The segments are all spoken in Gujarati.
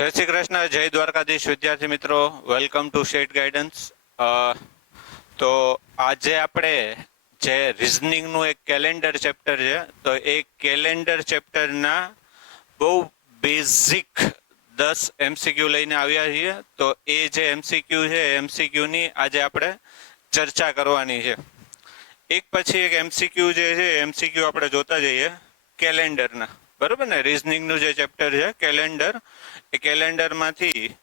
જય શ્રી કૃષ્ણ, જય દ્વારકાધીશ. વિદ્યાર્થી મિત્રો વેલકમ ટુ સ્ટેટ ગાઈડન્સ તો આજે આપણે જે રિઝનિંગનું એક કેલેન્ડર ચેપ્ટર છે, તો એ કેલેન્ડર ચેપ્ટરના બહુ બેઝિક દસ એમસીક્યુ લઈને આવ્યા છીએ. તો એ જે એમસીક્યુ છે એમસીક્યુની આજે આપણે ચર્ચા કરવાની છે. એક પછી એક એમસીક્યુ જે છે એમસીક્યુ આપણે જોતા જઈએ કેલેન્ડરના બરોબર ને? રિઝનિંગનું જે ચેપ્ટર છે કેલેન્ડર એ કેલેન્ડરમાંથી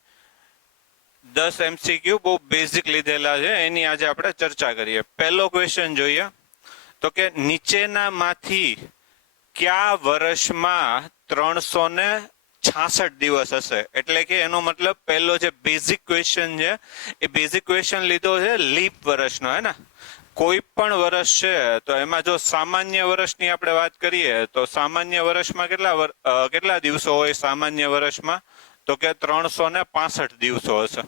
દસ એમસીક્યુ બહુ બેઝિક લીધેલા છે. એની આજે આપણે ચર્ચા કરીએ. પહેલો ક્વેશ્ચન જોઈએ. તો કે નીચેનામાંથી કયા વર્ષમાં ત્રણસો ને છાસઠ દિવસ હશે? એટલે કે એનો મતલબ પહેલો જે બેઝિક ક્વેશ્ચન છે, એ બેઝિક ક્વેશ્ચન લીધો છે લીપ વર્ષનો, હે ને? કોઈ પણ વર્ષ છે, તો એમાં જો સામાન્ય વર્ષની આપણે વાત કરીએ, તો સામાન્ય વર્ષમાં કેટલા કેટલા દિવસો હોય સામાન્ય વર્ષમાં? તો કે ત્રણસો ને પાસઠ દિવસો હશે.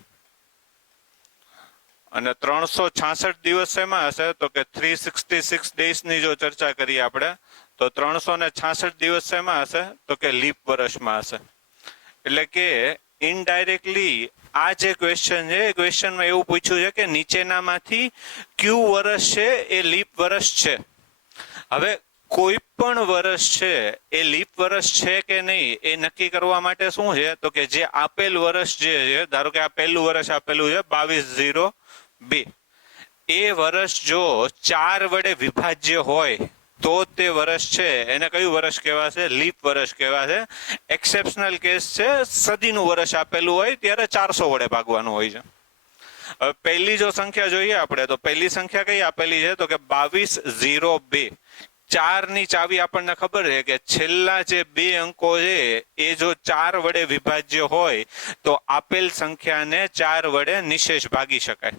અને ત્રણસો છાસઠ દિવસ એમાં હશે? તો કે થ્રી સિક્સટી સિક્સ ડેઝની જો ચર્ચા કરીએ આપણે, તો ત્રણસો ને છાસઠ દિવસ એમાં હશે? તો કે લીપ વર્ષમાં હશે. એટલે કે ઇનડાયરેક્ટલી આ જે ક્વેશ્ચન છે, એ ક્વેશ્ચનમાં એવું પૂછ્યું છે કે નીચેનામાંથી ક્યુ વર્ષ છે, એ લીપ વર્ષ છે. હવે કોઈ પણ વર્ષ છે, એ લીપ વર્ષ છે કે નહીં, એ નક્કી કરવા માટે શું છે? તો કે જે આપેલ વર્ષ જે છે, ધારો કે આ પહેલું વર્ષ આપેલું છે, બાવીસ ઝીરો બે. એ વર્ષ જો ચાર વડે વિભાજ્ય હોય, તો તે વર્ષ છે. એને કયું વર્ષ કહેવાશે? લીપ વર્ષ કહેવાશે. એક્સેપ્શનલ કેસ છે, સદીનું વર્ષ આપેલું હોય, ત્યારે ચારસો વડે ભાગવાનું હોય છે. હવે પહેલી જો સંખ્યા જોઈએ આપણે, તો પહેલી સંખ્યા કઈ આપેલી છે? તો કે બાવીસ ઝીરો બે. ચારની ચાવી આપણને ખબર છે કે છેલ્લા જે બે અંકો છે, એ જો ચાર વડે વિભાજ્ય હોય, તો આપેલ સંખ્યાને ચાર વડે નિશેષ ભાગી શકાય.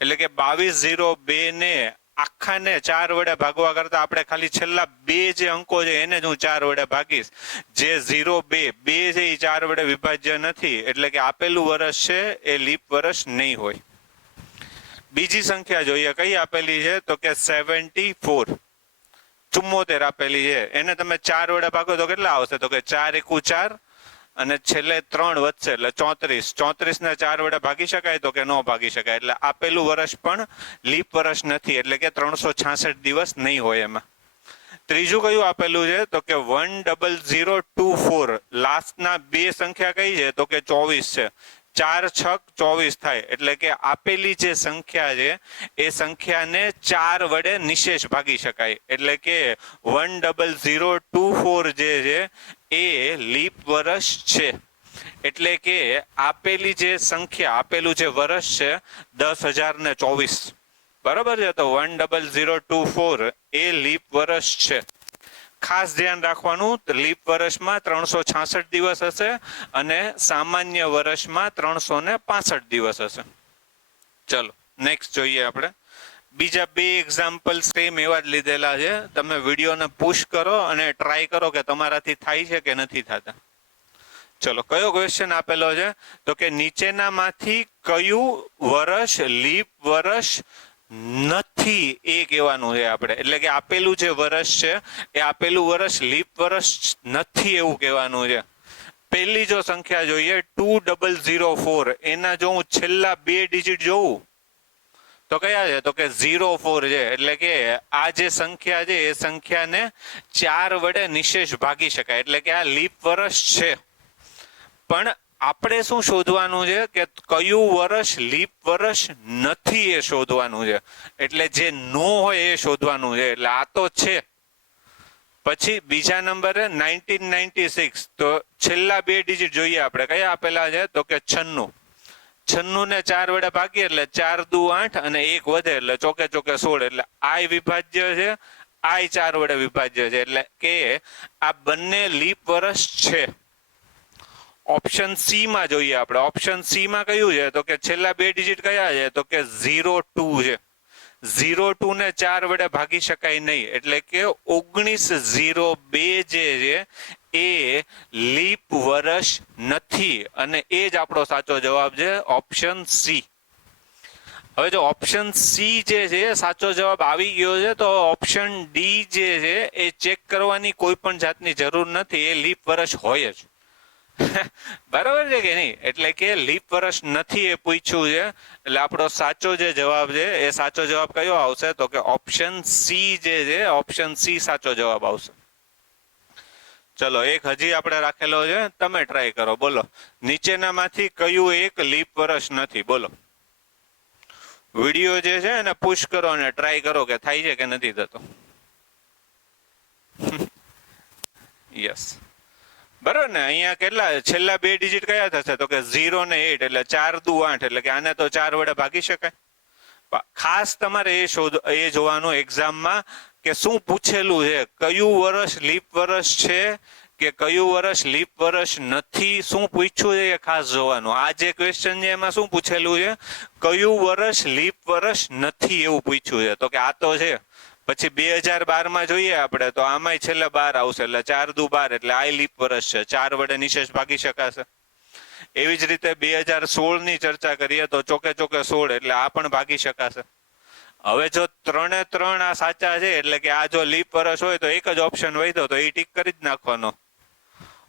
એટલે કે બાવીસ ઝીરો બે ને આખાને ચાર વડે ભાગવા કરતા આપણે ખાલી છેલ્લા બે જે અંકો છે, એને જ હું ચાર વડે ભાગીશ. જે ઝીરો બે બે છે, એ ચાર વડે વિભાજ્ય નથી. એટલે કે આપેલું વર્ષ છે, એ લીપ વર્ષ નહીં હોય. બીજી સંખ્યા જોઈએ, કઈ આપેલી છે? તો કે સેવન્ટી ફોર ચુમ્મોતેર આપેલી છે. એને તમે ચાર વડે ભાગો તો કેટલા આવશે? તો કે ચાર એકુ ચાર અને છેલ્લે ત્રણ વધશે એટલે ચોત્રીસ. ચોત્રીસ ને ચાર વડે ભાગી શકાય તો કે ન ભાગી શકાય? એટલે આપેલું વર્ષ પણ લીપ વર્ષ નથી. એટલે કે ત્રણસો છાસઠ દિવસ નહીં હોય એમાં. ત્રીજું કયું આપેલું છે? તો કે one double zero two four. લાસ્ટના બે સંખ્યા કઈ છે? તો કે ચોવીસ છે. ચાર છક ચોવીસ થાય. એટલે કે આપેલી જે સંખ્યા છે, એ સંખ્યાને ચાર વડે નિશેષ ભાગી શકાય. એટલે કે one double zero two four જે છે, એ લીપ વર્ષ છે. એટલે કે આપેલી જે સંખ્યા, આપેલું જે વર્ષ છે, દસ હજાર ને ચોવીસ. બરાબર છે? તો one double zero two four એ લીપ વર્ષ છે. ખાસ ધ્યાન રાખવાનું લીપ વર્ષમાં ત્રણસો છાસઠ દિવસ હશે અને સામાન્ય વર્ષમાં ત્રણસો ને પાસઠ દિવસ હશે. ચલો નેક્સ્ટ જોઈએ આપણે. બીજા બે એક્ઝામ્પલ સેમ એવા જ લીધેલા છે. તમે વિડીયોને પુશ કરો અને ટ્રાય કરો કે તમારાથી થાય છે કે નથી થતા. ચલો, કયો ક્વેશ્ચન આપેલો છે? તો કે નીચેનામાંથી કયું વર્ષ, લીપ વર્ષ નથી એ કહેવાનું છે આપણે. એટલે કે આપેલું જે વર્ષ છે, એ આપેલું વર્ષ લીપ વર્ષ નથી એવું કહેવાનું છે. પહેલી જો સંખ્યા જોઈએ, ટુ ડબલ ઝીરો ફોર. એના જો હું છેલ્લા બે ડિજિટ જોઉં, તો કયા છે? તો કે ઝીરો ફોર છે. એટલે કે આ જે સંખ્યા છે, એ સંખ્યાને ચાર વડે નિશેષ ભાગી શકાય. એટલે કે આ લીપ વર્ષ છે. પણ આપણે શું શોધવાનું છે કે કયું વર્ષ લીપ વર્ષ નથી એ શોધવાનું છે. એટલે જે નો હોય એ શોધવાનું છે. એટલે આ તો છે. પછી બીજા નંબરે નાઇન્ટીન નાઇન્ટી સિક્સ. તો છેલ્લા બે ડિજિટ જોઈએ આપણે. કયા આપેલા છે? તો કે છન્નું. છન્નું ને ચાર વડે ભાગીએ એટલે ચાર દુ આઠ અને એક વધે એટલે ચોકે ચોકે સોળ. એટલે આય વિભાજ્ય છે. આય ચાર વડે વિભાજ્ય છે. એટલે કે આ બંને લીપ વર્ષ છે. ઓપ્શન સી માં જોઈએ આપણે. ઓપ્શન સી માં કયું છે? તો કે છેલ્લા બે ડિજિટ કયા છે? તો કે ઝીરો ટુ છે. ઝીરો ટુ ને ચાર વડે ભાગી શકાય નહીં. એટલે કે ઓગણીસ ઝીરો બે જે છે, એ લીપ વર્ષ નથી. અને એ જ આપણો સાચો જવાબ છે ઓપ્શન સી હવે જો ઓપ્શન સી જે છે, સાચો જવાબ આવી ગયો છે, તો ઓપ્શન ડી જે છે, એ ચેક કરવાની કોઈ પણ જાતની જરૂર નથી. એ લીપ વર્ષ હોય જ. બરાબર છે કે નહીં? એટલે કે લીપ વર્ષ નથી એ પૂછ્યું છે. એટલે આપણો સાચો જે જવાબ છે, એ સાચો જવાબ કયો આવશે? તો કે ઓપ્શન સી જે છે ઓપ્શન સી સાચો જવાબ આવશે. ચલો, એક હજી આપણે રાખેલો છે. તમે ટ્રાય કરો, બોલો. નીચેનામાંથી કયું એક લીપ વર્ષ નથી? બોલો. વીડિયો જે છે એને પુશ કરો અને ટ્રાય કરો કે થાય છે કે નથી થતો? યસ બરોબર ને? અહીંયા કેટલા? છેલ્લા બે ડિજિટ કયા થશે? તો કે ઝીરો ને એટ એટલે ચાર દુ આઠ, એટલે કે આને તો ચાર વડે ભાગી શકાય. ખાસ તમારે એ શોધ, એ જોવાનું એક્ઝામમાં કે શું પૂછેલું છે? કયું વર્ષ લીપ વર્ષ છે કે કયું વર્ષ લીપ વર્ષ નથી? શું પૂછ્યું છે એ ખાસ જોવાનું. આ જે ક્વેશ્ચન છે એમાં શું પૂછેલું છે? કયું વર્ષ લીપ વર્ષ નથી એવું પૂછ્યું છે? તો કે આ તો છે. પછી બે હજાર બારમાં જોઈએ આપણે, તો આમાંય છેલ્લે બાર આવશે. એટલે ચાર દુ બાર, એટલે આ લીપ વર્ષ છે. ચાર વડે નિશેષ ભાગી શકાશે. એવી જ રીતે બે હજાર સોળની ચર્ચા કરીએ તો ચોકે ચોકે સોળ, એટલે આ પણ ભાગી શકાશે. હવે જો ત્રણે ત્રણ આ સાચા છે, એટલે કે આ જો લીપ વર્ષ હોય તો એક જ ઓપ્શન વધ્યો તો એ ટીક કરી જ નાખવાનો.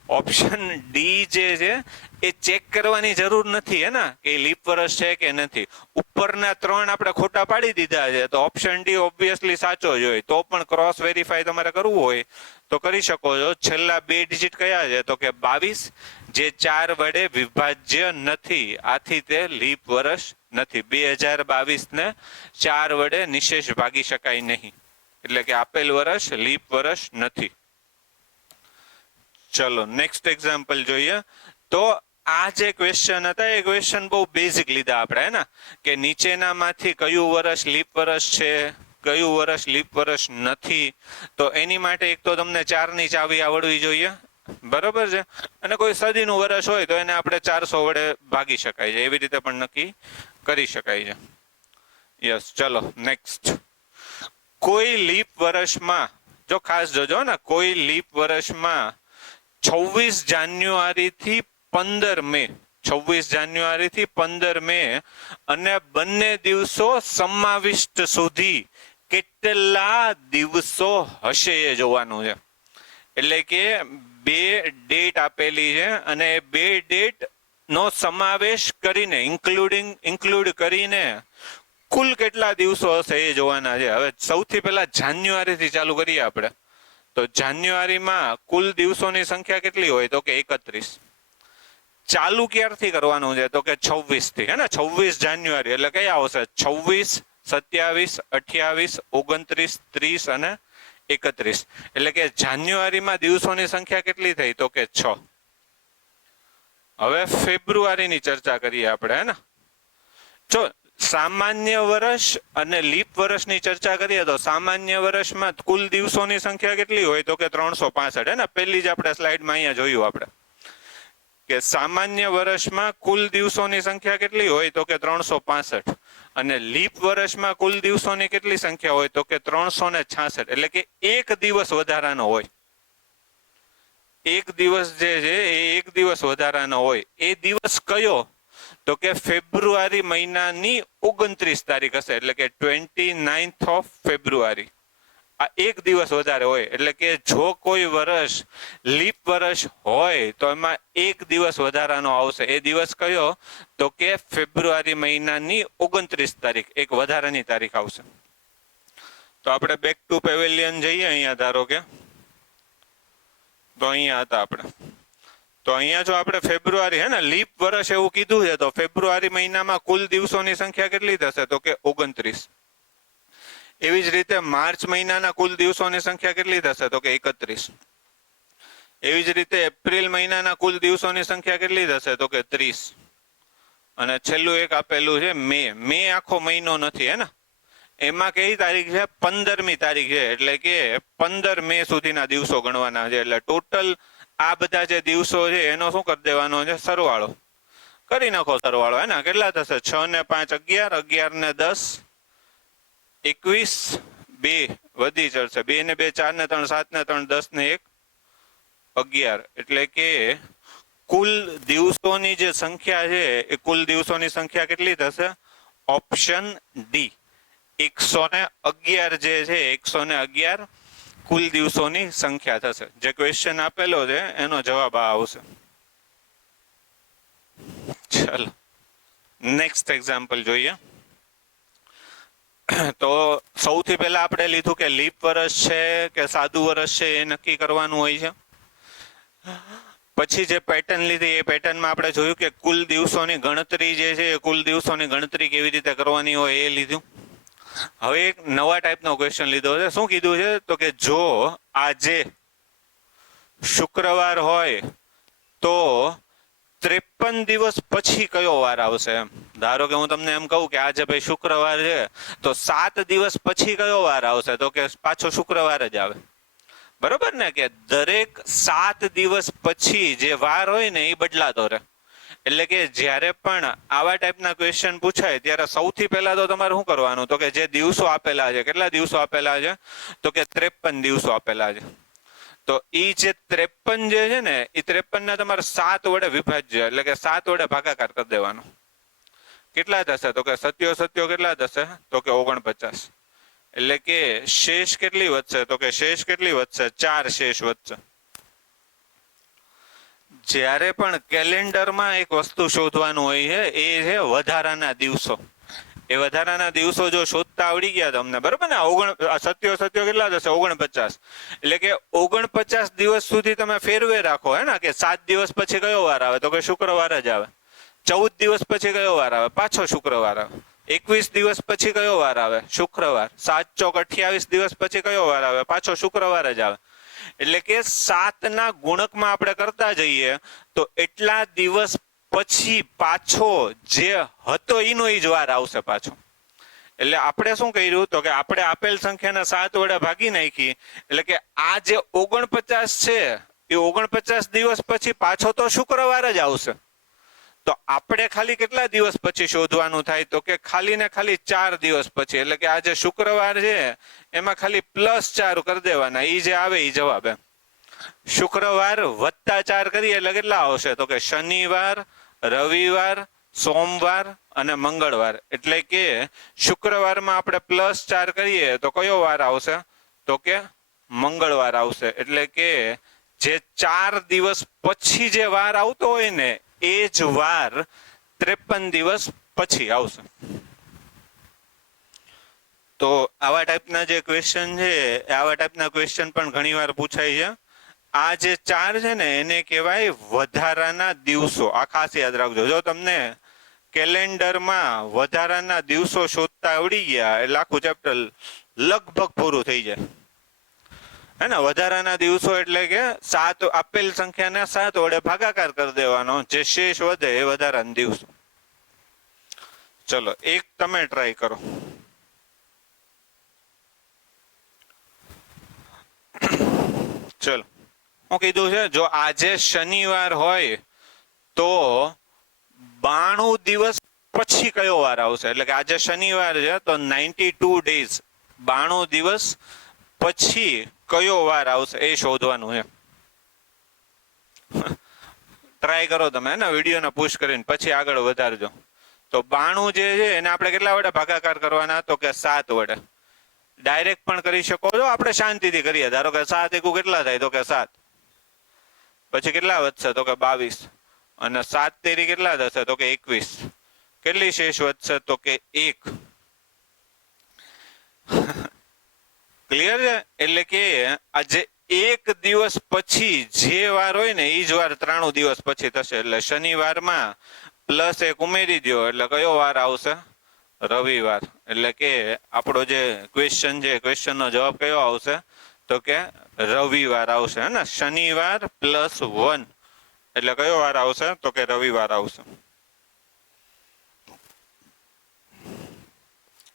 ઓપ્શન ડી જે છે, એ ચેક કરવાની જરૂર નથી, હે ને? કે લીપ વર્ષ છે કે નથી. ઉપરના ત્રણ આપણે ખોટા પાડી દીધા છે, તો ઓપ્શન ડી ઓબ્વિયસલી સાચો જ હોય. તો પણ ક્રોસ વેરીફાઈ તમારે કરવું હોય, તો કરી શકો છો. છેલ્લા બે ડિજિટ કયા છે? તો કે બાવીસ, જે ચાર વડે વિભાજ્ય નથી. આથી તે લીપ વર્ષ નથી. બે હજાર બાવીસ ને ચાર વડે નિશેષ ભાગી શકાય નહીં. એટલે કે આપેલ વર્ષ લીપ વર્ષ નથી. ચલો નેક્સ્ટ એક્ઝામ્પલ જોઈએ. તો આ જે ક્વેશ્ચન હતા, એ ક્વેશ્ચન બહુ બેઝિક લીધા આપણે, હે ને? કે નીચેનામાંથી કયું વર્ષ લીપ વર્ષ છે, કયું વર્ષ લીપ વર્ષ નથી. તો એની માટે એક તો તમને ચારની ચાવી આવડવી જોઈએ. બરોબર છે? અને કોઈ સદીનું વર્ષ હોય તો એને આપણે ચારસો વડે ભાગી શકાય છે. એવી રીતે પણ નક્કી કરી શકાય છે. યસ ચલો નેક્સ્ટ કોઈ લીપ વર્ષમાં જો ખાસ જોજો ને, કોઈ લીપ વર્ષમાં છવ્વીસ જાન્યુઆરી થી પંદર મે, છવ્વીસ જાન્યુઆરી થી પંદર મે, અને બંને દિવસો સમાવિષ્ટ સુધી કેટલા દિવસો હશે એ જોવાનું છે. એટલે કે બે ડેટ આપેલી છે, અને બે ડેટ નો સમાવેશ કરીને ઇન્ક્લુડિંગ ઇન્ક્લુડ કરીને કુલ કેટલા દિવસો હશે એ જોવાના છે. હવે સૌથી પહેલા જાન્યુઆરી થી ચાલુ કરીએ આપણે. તો જાન્યુઆરીમાં કુલ દિવસોની સંખ્યા કેટલી હોય? તો કે એકત્રીસ. ચાલુ ક્યારથી કરવાનું છે? તો કે છવ્વીસથી હે ને? છવ્વીસ જાન્યુઆરી, એટલે કયા આવશે? છવ્વીસ, સત્યાવીસ, અઠ્યાવીસ, ઓગણત્રીસ, ત્રીસ અને એકત્રીસ. એટલે કે જાન્યુઆરીમાં દિવસોની સંખ્યા કેટલી થઈ? તો કે છ. હવે ફેબ્રુઆરીની ચર્ચા કરીએ આપણે, હે ને? જો સામાન્ય વર્ષ અને લીપ વર્ષની ચર્ચા કરીએ તો સામાન્ય વર્ષમાં કુલ દિવસોની સંખ્યા કેટલી હોય? તો કે ત્રણસો પાસઠ, હે ને? પહેલી જ આપણે સ્લાઇડમાં અહીંયા જોયું આપણે. કે સામાન્ય વર્ષમાં કુલ દિવસોની સંખ્યા કેટલી હોય? તો કે ત્રણસો પાસઠ. અને લીપ વર્ષમાં કુલ દિવસોની કેટલી સંખ્યા હોય? તો કે ત્રણસો ને છાસઠ. એટલે કે એક દિવસ વધારાનો હોય. એક દિવસ જે છે એ એક દિવસ વધારાનો હોય. એ દિવસ કયો? તો કે ફેબ્રુઆરી મહિનાની ઓગણત્રીસ તારીખ હશે, એટલે કે ટ્વેન્ટી નાઇન્થ ઓફ ફેબ્રુઆરી. આ એક દિવસ વધારે હોય, એટલે કે જો કોઈ વર્ષ લીપ વર્ષ હોય, તો એમાં એક દિવસ વધારાનો આવશે. એ દિવસ કયો? તો કે ફેબ્રુઆરી મહિનાની ઓગણત્રીસ તારીખ, એક વધારાની તારીખ આવશે. તો આપણે બેક ટુ પેવેલિયન જઈએ અહીંયા, ધારો કે. તો અહીંયા હતા આપણે. તો અહીંયા જો આપણે ફેબ્રુઆરી હે ને, લીપ વર્ષ એવું કીધું છે, તો ફેબ્રુઆરી મહિનામાં કુલ દિવસોની સંખ્યા કેટલી થશે? તો કે ઓગણત્રીસ. એવી જ રીતે માર્ચ મહિનાના કુલ દિવસોની સંખ્યા કેટલી થશે? તો કે એકત્રીસ. એવી જ રીતે એપ્રિલ મહિનાના કુલ દિવસોની સંખ્યા કેટલી થશે? તો કે ત્રીસ. અને છેલ્લું એક આપેલું છે મે. મે આખો મહિનો નથી, હે ને? એમાં કઈ તારીખ છે? પંદરમી તારીખ છે. એટલે કે પંદર મે સુધીના દિવસો ગણવાના છે. એટલે ટોટલ આ બધા જે દિવસો છે, એનો શું કરી દેવાનો છે? સરવાળો. કરી નાખો સરવાળો. હે ને કેટલા થશે? છ ને પાંચ અગિયાર અગિયાર ને દસ, એકવીસ, બે. વધી ચડશે બે ને બે, ચાર ને ત્રણ, સાત ને ત્રણ, દસ ને એક, અગિયાર. એટલે કે કુલ દિવસોની જે સંખ્યા છે, એ કુલ દિવસોની સંખ્યા કેટલી થશે? Option D. એકસો ને અગિયાર જે છે, એકસો ને અગિયાર. કુલ દિવસોની સંખ્યા થશે. જે ક્વેશ્ચન આપેલો છે, એનો જવાબ આ આવશે. ચલો નેક્સ્ટ એક્ઝામ્પલ જોઈએ. તો સૌથી પહેલા આપણે લીધું કે લીપ વર્ષ છે કે સાદું વર્ષ છે એ નક્કી કરવાનું હોય છે. પછી જે પેટર્ન લીધી, એ પેટર્નમાં આપણે જોયું કે કુલ દિવસોની ગણતરી જે છે એ કુલ દિવસોની ગણતરી કેવી રીતે કરવાની હોય એ લીધું. હવે એક નવા ટાઈપનો ક્વેશ્ચન લીધો છે. શું કીધું છે? તો કે જો આજે શુક્રવાર હોય તો ત્રેપન દિવસ પછી કયો વાર આવશે એમ? ધારો કે હું તમને એમ કહું કે આજે ભાઈ શુક્રવાર છે, તો સાત દિવસ પછી કયો વાર આવશે? તો કે પાછો શુક્રવાર જ આવે. બરોબર ને? કે દરેક સાત દિવસ પછી જે વાર હોય ને, એ બદલાતો રહે. એટલે કે જ્યારે પણ આવા ટાઈપના ક્વેશ્ચન પૂછાય, ત્યારે સૌથી પહેલા તો તમારે શું કરવાનું? તો કે જે દિવસો આપેલા છે, કેટલા દિવસો આપેલા છે? તો કે ત્રેપન દિવસો આપેલા છે. તો ઈ જે ત્રેપન જે છે ને એ ત્રેપન ને તમારે સાત વડે વિભાજ્ય, એટલે કે સાત વડે ભાગાકાર કરી દેવાનો. કેટલા થશે? તો કે સત્યો સત્યો કેટલા થશે? તો કે ઓગણપચાસ. એટલે કે શેષ કેટલી વધશે? તો કે શેષ કેટલી વધશે? ચાર શેષ વધશે. જ્યારે પણ કેલેન્ડરમાં એક વસ્તુ શોધવાનું હોય છે, એ છે વધારાના દિવસો. એ વધારાના દિવસો જો શોધતા આવડી ગયા તમને બરોબર ને? ઓગણ સત્યો સત્યો કેટલા થશે? ઓગણપચાસ. એટલે કે ઓગણપચાસ દિવસ સુધી તમે ફેરવે રાખો, હે ને? કે સાત દિવસ પછી કયો વાર આવે? તો કે શુક્રવાર જ આવે. ચૌદ દિવસ પછી કયો વાર આવે? પાછો શુક્રવાર આવે. એકવીસ દિવસ પછી કયો વાર આવે? શુક્રવાર. સાત ચોક અઠ્યાવીસ દિવસ પછી કયો વાર આવે? પાછો શુક્રવાર જ આવે. એટલે કે સાતના ગુણકમાં આપણે કરતા જઈએ, તો એટલા દિવસ પછી પાછો જે હતો એનો ઈ જ વાર આવશે પાછો. એટલે આપણે શું કર્યું તો કે આપણે આપેલ સંખ્યાના સાત વડે ભાગી નાખી, એટલે કે આ જે ઓગણપચાસ છે, એ ઓગણપચાસ દિવસ પછી પાછો તો શુક્રવાર જ આવશે. તો આપણે ખાલી કેટલા દિવસ પછી શોધવાનું થાય? તો કે ખાલી ને ખાલી ચાર દિવસ પછી. એટલે કે આજે શુક્રવાર છે, એમાં ખાલી પ્લસ ચાર કરી દેવાના. ઈ જે આવે ઈ જવાબ એમ. શુક્રવાર વત્તા ચાર કરીએ એટલે કેટલા આવશે? તો કે શનિવાર, રવિવાર, સોમવાર અને મંગળવાર. એટલે કે શુક્રવારમાં આપણે પ્લસ ચાર કરીએ તો કયો વાર આવશે? તો કે મંગળવાર આવશે. એટલે કે જે ચાર દિવસ પછી જે વાર આવતો હોય ને એ જ વાર ત્રેપન દિવસ પછી આવશે. તો આવા ટાઈપના જે ક્વેશ્ચન છે, આવા ટાઈપના ક્વેશ્ચન પણ ઘણીવાર પૂછાય છે. આ જે ચાર છે ને, એને કહેવાય વધારાના દિવસો. આ ખાસ યાદ રાખજો. જો તમને કેલેન્ડરમાં વધારાના દિવસો શોધતા આવડી ગયા, એટલે આખું ચેપ્ટર લગભગ પૂરું થઈ જાય. હે ને, વધારાના દિવસો એટલે કે સાત, આપેલ સંખ્યાને સાત વડે ભાગાકાર કરી દેવાનો, જે શેષ વધે એ વધારાના દિવસો. ચલો, એક તમે ટ્રાય કરો. ચલો, હું કીધું છે, જો આજે શનિવાર હોય, તો બાણું દિવસ પછી કયો વાર આવશે? એટલે કે આજે શનિવાર છે, તો નાઇન્ટી ટુ ડેઝ બાણું દિવસ પછી કયો વાર આવશે એ શોધવાનું છે. ટ્રાય કરો તમે ને, વિડીયોને પુશ કરીને પછી આગળ વધારજો. તો બાણું જે છે એને આપણે કેટલા વડે ભાગાકાર કરવાના? તો કે સાત વડે. ડાયરેક્ટ પણ કરી શકો છો, આપણે શાંતિથી કરીએ. ધારો કે સાત એકુ કેટલા થાય? તો કે સાત. પછી કેટલા વધશે? તો કે બાવીસ. અને સાત તેરી કેટલા થશે? તો કે એકવીસ. કેટલી શેષ વધશે? તો કે એક. ક્લિયર એટલે કે આજે એક દિવસ પછી જે વાર હોય ને એ જ વાર ત્રાણું દિવસ પછી થશે. એટલે શનિવારમાં પ્લસ એક ઉમેરી દો એટલે કયો વાર આવશે? રવિવાર. એટલે કે આપણો જે ક્વેશ્ચન છે ક્વેશ્ચન નો જવાબ કયો આવશે? તો કે રવિવાર આવશે, હે ને? શનિવાર પ્લસ વન એટલે કયો વાર આવશે? તો કે રવિવાર આવશે.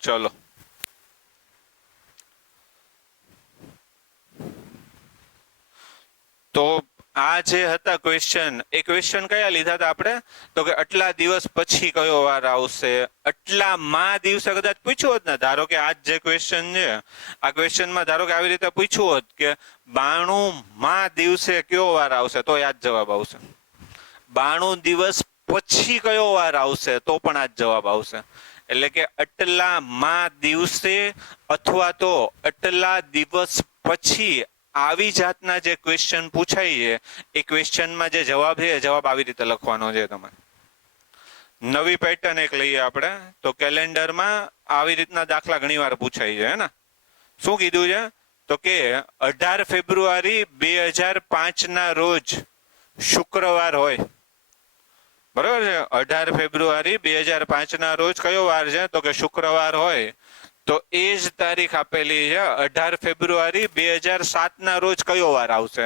ચલો. તો આ જે હતા ક્વેશ્ચન એ ક્વેશ્ચન કયા લીધા હતા આપણે? તો કે આટલા દિવસ પછી કયો વાર આવશે? આટલા માં દિવસે કદાચ પૂછ્યું હોત ને, ધારો કે આ જે ક્વેશ્ચન છે, આ ક્વેશ્ચનમાં ધારો કે આવી રીતે પૂછ્યું હોત કે બાણું માં દિવસે કયો વાર આવશે? તો આ જ જવાબ આવશે. બાણું દિવસ પછી કયો વાર આવશે? તો પણ આ જ જવાબ આવશે. એટલે કે આટલા માં દિવસે અથવા તો આટલા દિવસ પછી આવી જાતના જે ક્વેશ્ચન પૂછાય છે એ ક્વેશ્ચનમાં જે જવાબ છે જવાબ આવી રીતે લખવાનો છે તમારે. નવી પેટર્ન એક લઈએ આપણે, તો કેલેન્ડરમાં આવી રીતના દાખલા ઘણીવાર પૂછાય છે ને શું કીધું છે? તો કે અઢાર ફેબ્રુઆરી બે હજાર પાંચના રોજ શુક્રવાર હોય. બરોબર છે? અઢાર ફેબ્રુઆરી બે હજાર પાંચના રોજ કયો વાર છે? તો કે શુક્રવાર હોય. તો એ જ તારીખ આપેલી છે, અઢાર ફેબ્રુઆરી બે હજાર સાતના રોજ કયો વાર આવશે?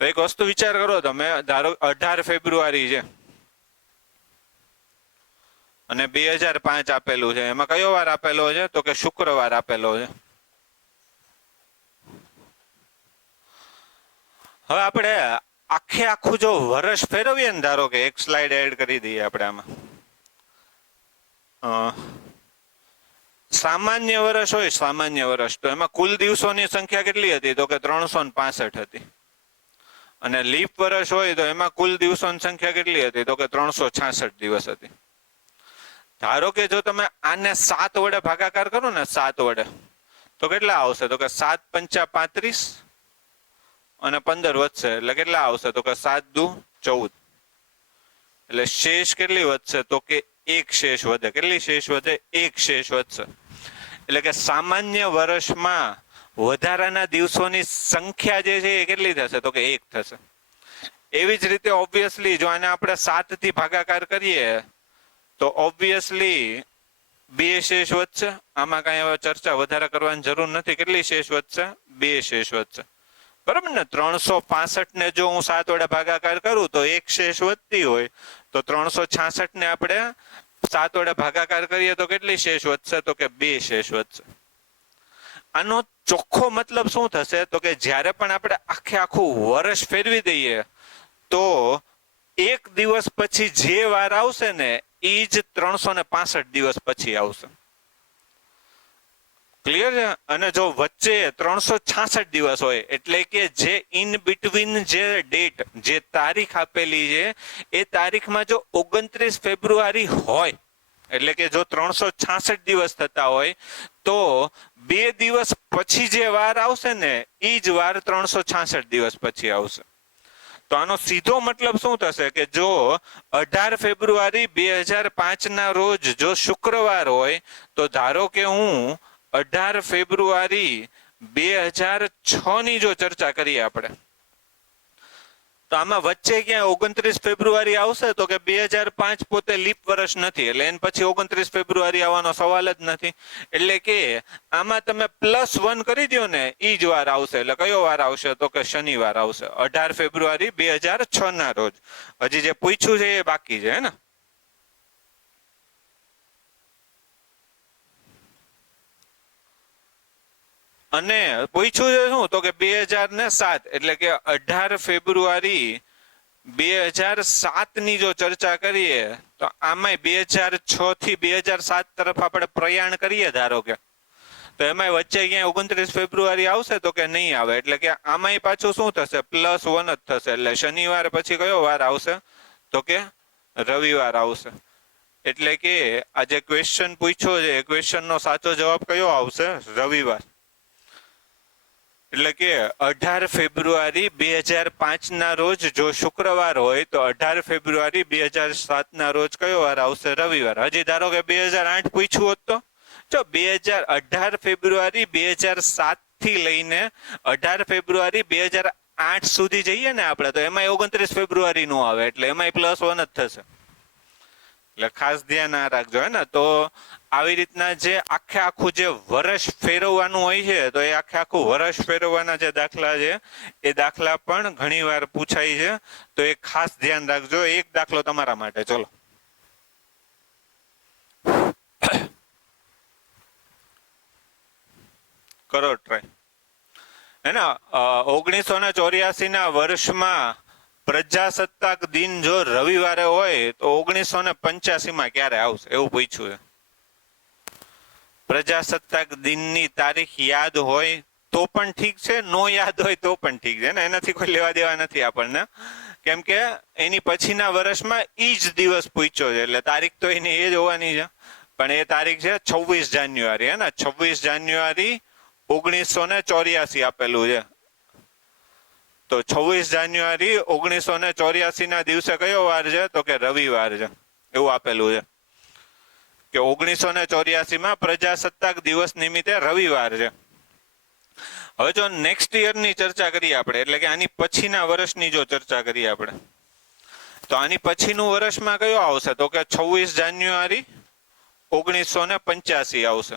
એક વસ્તુ વિચાર કરો તમે, ધારો અઢાર ફેબ્રુઆરી છે. અને બે હજાર પાંચ આપેલું છે, એમાં કયો વાર આપેલો છે? તો કે શુક્રવાર આપેલો છે. હવે આપણે આખે આખું જો વર્ષ ફેરવીએ ને ધારો કે એક સ્લાઇડ એડ કરી દઈએ આપણે આમાં. સામાન્ય વર્ષ હોય સામાન્ય વર્ષ તો એમાં કુલ દિવસોની સંખ્યા કેટલી હતી? તો કે ત્રણસો હતી. અને લીપ વર્ષ હોય તો એમાં કુલ દિવસોની સંખ્યા કેટલી હતી? તો કે ત્રણસો છાસઠ દિવસ હતી. ધારો કે જો તમે આને સાત વડે ભાગાકાર કરો ને સાત વડે, તો કેટલા આવશે? તો કે સાત પંચા પાંત્રીસ અને પંદર વધશે. એટલે કેટલા આવશે? તો કે સાત દુ ચૌદ. એટલે શેષ કેટલી વધશે? તો કે એક શેષ વધે. કેટલી શેષ વધે? એક શેષ વધશે. એટલે કે સામાન્ય વર્ષમાં વધારાના દિવસોની સંખ્યા જે છે એ કેટલી થશે? તો કે એક થશે. એવી જ રીતે ઓબ્વિયસલી જો આને આપણે સાતથી ભાગાકાર કરીએ, તો ઓબ્વિયસલી બે શેષ વધશે. આમાં કાંઈ ચર્ચા વધારે કરવાની જરૂર નથી. કેટલી શેષ વધશે? બે શેષ વધશે. બરાબર ને? ત્રણસો પાસઠ ને જો હું સાત વડે ભાગાકાર કરું, તો એક શેષ વધતી હોય, તો ત્રણસો છાસઠ ને આપણે સાત વડે ભાગાકાર કરીએ તો કેટલી શેષ વધશે? તો કે બે શેષ વધશે. આનો ચોખ્ખો મતલબ શું થશે? તો કે જ્યારે પણ આપણે આખે આખું વર્ષ ફેરવી દઈએ, તો એક દિવસ પછી જે વાર આવશે ને એ જ ત્રણસો ને પાસઠ દિવસ પછી આવશે. ક્લિયર છે? અને જો વચ્ચે ત્રણસો છાસઠ દિવસ હોય, એટલે કે જે ઇન બિટવીન જે ડેટ જે તારીખ આપેલી છે, એ તારીખમાં જો ઓગણત્રીસ ફેબ્રુઆરી હોય, એટલે કે જો ત્રણસો છાસઠ દિવસ થતા હોય, તો બે દિવસ પછી જે વાર આવશે ને એ જ વાર ત્રણસો છાસઠ દિવસ પછી આવશે. તો આનો સીધો મતલબ શું થશે કે જો અઢાર ફેબ્રુઆરી બે હજાર પાંચના રોજ જો શુક્રવાર હોય, તો ધારો કે હું અઢાર ફેબ્રુઆરી બે હજાર છ ની જો ચર્ચા કરીએ આપણે, તો આમાં વચ્ચે ક્યાં ઓગણત્રીસ ફેબ્રુઆરી આવશે તો કે બે હજાર પાંચ પોતે લીપ વર્ષ નથી, એટલે એને પછી ઓગણત્રીસ ફેબ્રુઆરી આવવાનો સવાલ જ નથી. એટલે કે આમાં તમે પ્લસ વન કરી દો ને, ઈ જ વાર આવશે. એટલે કયો વાર આવશે? તો કે શનિવાર આવશે. અઢાર ફેબ્રુઆરી બે હજાર છ ના રોજ. હજી જે પૂછ્યું છે એ બાકી છે, હે ને? અને પૂછ્યું છે શું? તો કે બે હજાર ને સાત, એટલે કે અઢાર ફેબ્રુઆરી બે હજાર સાતની જો ચર્ચા કરીએ, તો આમાંય બે હજાર છ થી બે હજાર સાત તરફ આપણે પ્રયાણ કરીએ ધારો કે. તો એમાંય વચ્ચે ક્યાંય ઓગણત્રીસ ફેબ્રુઆરી આવશે તો કે નહીં આવે? એટલે કે આમાંય પાછું શું થશે? પ્લસ વન જ થશે. એટલે શનિવાર પછી કયો વાર આવશે? તો કે રવિવાર આવશે. એટલે કે આ જે ક્વેશ્ચન પૂછ્યો છે. એ ક્વેશ્ચન નો સાચો જવાબ કયો આવશે? રવિવાર. એટલે કે અઢાર ફેબ્રુઆરી બે હજાર પાંચ ના રોજ જો શુક્રવાર હોય તો અઢાર ફેબ્રુઆરી બે હજાર સાત ના રોજ કયો વાર આવશે? રવિવાર. હજી ધારો કે બે હજાર આઠ પૂછ્યું હોત તો? જો બે હજાર અઢાર ફેબ્રુઆરી બે હજાર સાતથી લઈને અઢાર ફેબ્રુઆરી બે હજાર આઠ સુધી જઈએ ને આપણે, તો એમાં ઓગણત્રીસ ફેબ્રુઆરી નું આવે, એટલે એમાં પ્લસ વન જ થશે. એટલે ખાસ ધ્યાન આ રાખજો, હે ને? તો આવી રીતના જે આખે આખું જે વર્ષ ફેરવવાનું હોય છે, તો એ આખે આખું વર્ષ ફેરવવાના જે દાખલા છે, એ દાખલા પણ ઘણી વાર પૂછાય છે. તો એ ખાસ ધ્યાન રાખજો, એક દાખલો તમારા માટે. ચલો. કરો ટ્રાય હે ઓગણીસો ને ચોર્યાસી ના વર્ષમાં પ્રજાસત્તાક દિન જો રવિવારે હોય તો ઓગણીસો ને પંચ્યાસી માં ક્યારે આવશે? એવું પૂછ્યું છે પ્રજાસત્તાક દિનની તારીખ યાદ હોય તો પણ ઠીક છે, નો યાદ હોય તો પણ ઠીક છે. ને એનાથી કોઈ લેવા દેવા નથી આપણને. કેમ કે એની પછીના વર્ષમાં એ જ દિવસ પૂછ્યો છે, એટલે તારીખ તો એની એ જ હોવાની છે. પણ એ તારીખ છે છવ્વીસ જાન્યુઆરી, હે ને? છવ્વીસ જાન્યુઆરી ઓગણીસો ને ચોર્યાસી આપેલું છે. તો છવ્વીસ જાન્યુઆરી ઓગણીસો ને ચોર્યાસી ના દિવસે કયો વાર છે? તો કે રવિવાર છે. એવું આપેલું છે. કે ઓગણીસો ને ચોર્યાસી માં પ્રજાસત્તાક દિવસ નિમિત્તે રવિવાર છે. હવે જો નેક્સ્ટની ચર્ચા કરીએ આપણે, એટલે કે આની પછીના વર્ષની જો ચર્ચા કરીએ આપણે, તો આની પછીનું વર્ષમાં કયો આવશે? તો કે છવ્વીસ જાન્યુઆરી ઓગણીસો ને પંચ્યાસી આવશે.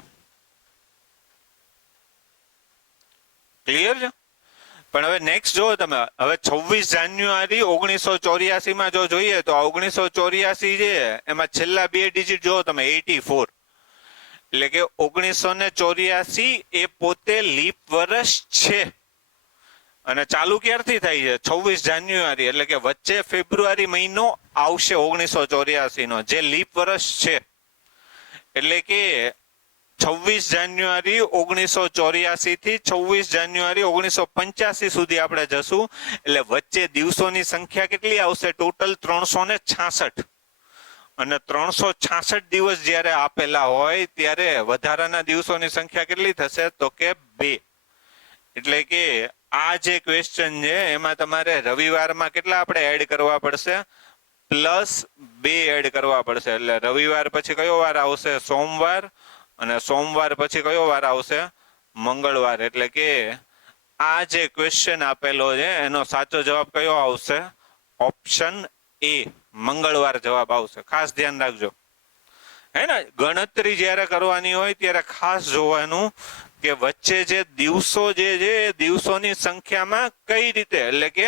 ક્લિયર છે? પણ હવે નેક્સ્ટ જો તમે, હવે છવ્વીસ જાન્યુઆરી ઓગણીસો ચોર્યાસી માં જો જોઈએ તો ઓગણીસો ચોર્યાસી છે એમાં છેલ્લા બે ડિજિટ જો તમે એટી ફોર એટલે કે ઓગણીસો ને ચોર્યાસી એ પોતે લીપ વર્ષ છે. અને ચાલુ ક્યારથી થાય છે? છવ્વીસ જાન્યુઆરી, એટલે કે વચ્ચે ફેબ્રુઆરી મહિનો આવશે ઓગણીસો ચોર્યાસી નો જે લીપ વર્ષ છે. એટલે કે છવ્વીસ જાન્યુઆરી ઓગણીસો ચોર્યાસી થી છવ્વીસ જાન્યુઆરી ઓગણીસો પંચ્યાસી સુધી આપણે જશું. એટલે વચ્ચે દિવસોની સંખ્યા કેટલી આવશે? ટોટલ ત્રણસો ને છાસઠ. અને ત્રણસો છાસઠ દિવસ જ્યારે આપેલા હોય, ત્યારે વધારાના દિવસોની સંખ્યા કેટલી થશે? તો કે બે. એટલે કે આ જે ક્વેશ્ચન છે, એમાં તમારે રવિવારમાં કેટલા આપણે એડ કરવા પડશે? પ્લસ બે એડ કરવા પડશે. એટલે રવિવાર પછી કયો વાર આવશે? સોમવાર અને સોમવાર પછી કયો વાર આવશે? મંગળવાર. એટલે કે આ જે ક્વેશ્ચન આપેલો છે, એનો સાચો જવાબ કયો આવશે? ઓપ્શન એ મંગળવાર જવાબ આવશે. ખાસ ધ્યાન રાખજો. હે ને? ગણતરી જ્યારે કરવાની હોય ત્યારે ખાસ જોવાનું કે વચ્ચે જે દિવસો જે છે, એ દિવસોની સંખ્યામાં કઈ રીતે? એટલે કે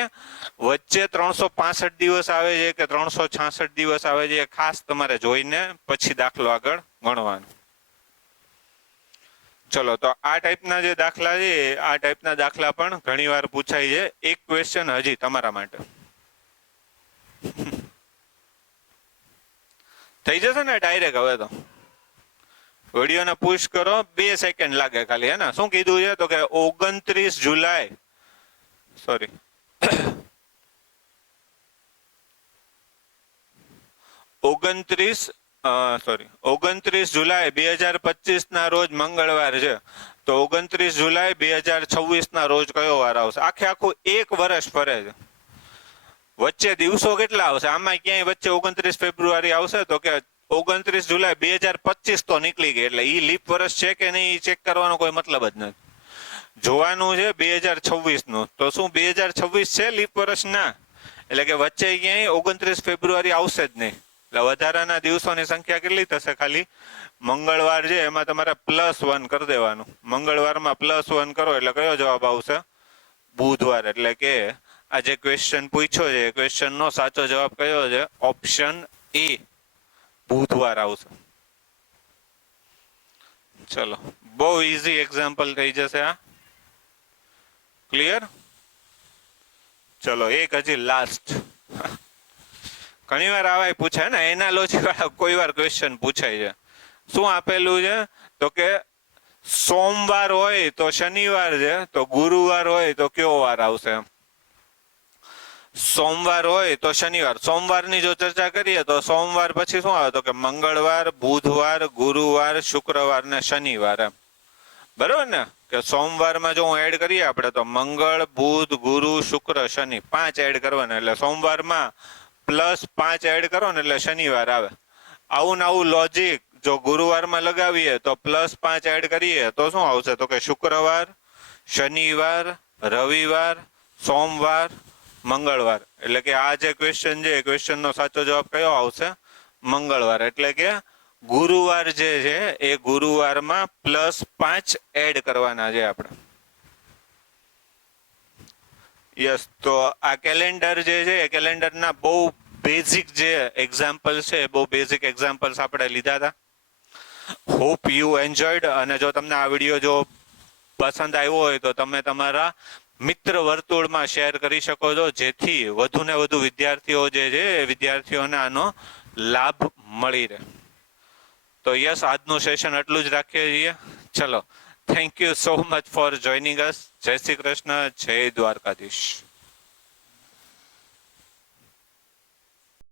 વચ્ચે ત્રણસો પાસઠ દિવસ આવે છે કે ત્રણસો છાસઠ દિવસ આવે છે ખાસ તમારે જોઈને પછી દાખલો આગળ ગણવાનો. ચલો, તો આ ટાઈપના જે દાખલા છે, આ ટાઈપના દાખલા પણ ઘણીવાર પૂછાય છે. એક ક્વેશ્ચન હજી તમારા માટે. થઈ જશે ને ડાયરેક્ટ હવે તો. વિડીયોને પુશ કરો, બે સેકન્ડ લાગે ખાલી, હે ને? શું કીધું છે? તો કે ઓગણત્રીસ જુલાઈ. સોરી ઓગણત્રીસ સોરી ઓગણત્રીસ જુલાઈ બે હજાર પચીસ ના રોજ મંગળવાર છે. તો ઓગણત્રીસ જુલાઈ બે હજાર છવ્વીસ ના રોજ કયો વાર આવશે? આખે આખું એક વર્ષ ફરે છે. વચ્ચે દિવસો કેટલા આવશે? આમાં ક્યાંય વચ્ચે ઓગણત્રીસ ફેબ્રુઆરી આવશે તો કે ઓગણત્રીસ જુલાઈ બે હજાર પચીસ તો નીકળી ગઈ. એટલે ઈ લીપ વર્ષ છે કે નહીં ચેક કરવાનો કોઈ મતલબ જ નથી. જોવાનું છે બે હજાર છવ્વીસનું. તો શું બે હજાર છવ્વીસ છે લીપ વર્ષ ના એટલે કે વચ્ચે ક્યાંય ઓગણત્રીસ ફેબ્રુઆરી આવશે જ નહીં. એટલે વધારાના દિવસોની સંખ્યા કેટલી થશે ખાલી? મંગળવાર છે, એમાં તમારે પ્લસ વન કરી દેવાનું. મંગળવારમાં પ્લસ વન કરો, એટલે કયો જવાબ આવશે? બુધવાર, એટલે કે આ જે ક્વેશ્ચન પૂછ્યો છે ક્વેશ્ચનનો સાચો જવાબ કયો છે? ઓપ્શન એ બુધવાર આવશે. ચલો, બહુ ઈઝી એક્ઝામ્પલ થઈ જશે આ. ક્લિયર ચલો, એક હજી લાસ્ટ ઘણી વાર આવા પૂછાય ને એનાલોજી વાળા કોઈ વાર ક્વેશ્ચન પૂછાય છે. શું આપેલું છે? તો કે સોમવાર હોય તો શનિવાર છે, તો ગુરુવાર હોય તો કયો વાર આવશે? સોમવાર હોય તો શનિવાર. સોમવારની જો ચર્ચા કરીએ તો સોમવાર પછી શું આવે? તો કે મંગળવાર, બુધવાર, ગુરુવાર, શુક્રવાર ને શનિવાર બરોબર ને? કે સોમવારમાં જો હું એડ કરીએ આપણે તો મંગળ, બુધ, ગુરુ, શુક્ર, શનિ પાંચ એડ કરવાના. એટલે સોમવારમાં પ્લસ પાંચ એડ કરો ને એટલે શનિવાર આવે. આવું આવું લોજિક જો ગુરુવારમાં લગાવીએ તો પ્લસ પાંચ એડ કરીએ તો શું આવશે? તો કે શુક્રવાર, શનિવાર, રવિવાર, સોમવાર, મંગળવાર. એટલે કે આ જે ક્વેશ્ચન છે, એ ક્વેશ્ચનનો સાચો જવાબ કયો આવશે? મંગળવાર. એટલે કે ગુરુવાર જે છે, એ ગુરુવારમાં પ્લસ પાંચ એડ કરવાના છે આપણે. યસ તો આ કેલેન્ડર જે છે, એ કેલેન્ડરના બહુ બેઝિક જે એક્ઝામ્પલ છે બહુ બેઝિક એક્ઝામ્પલ્સ આપણે લીધા હતા. હોપ યુ એન્જોયડ અને જો તમને આ વીડિયો જો પસંદ આવ્યો હોય, તો તમે તમારા મિત્ર વર્તુળમાં શેર કરી શકો છો, જેથી વધુ ને વધુ વિદ્યાર્થીઓ જે છે, એ વિદ્યાર્થીઓને આનો લાભ મળી રહે. તો યસ આજનું સેશન એટલું જ રાખીએ છીએ. ચલો. Thank you so much for joining us Jai Shri Krishna જય દ્વારકાધીશ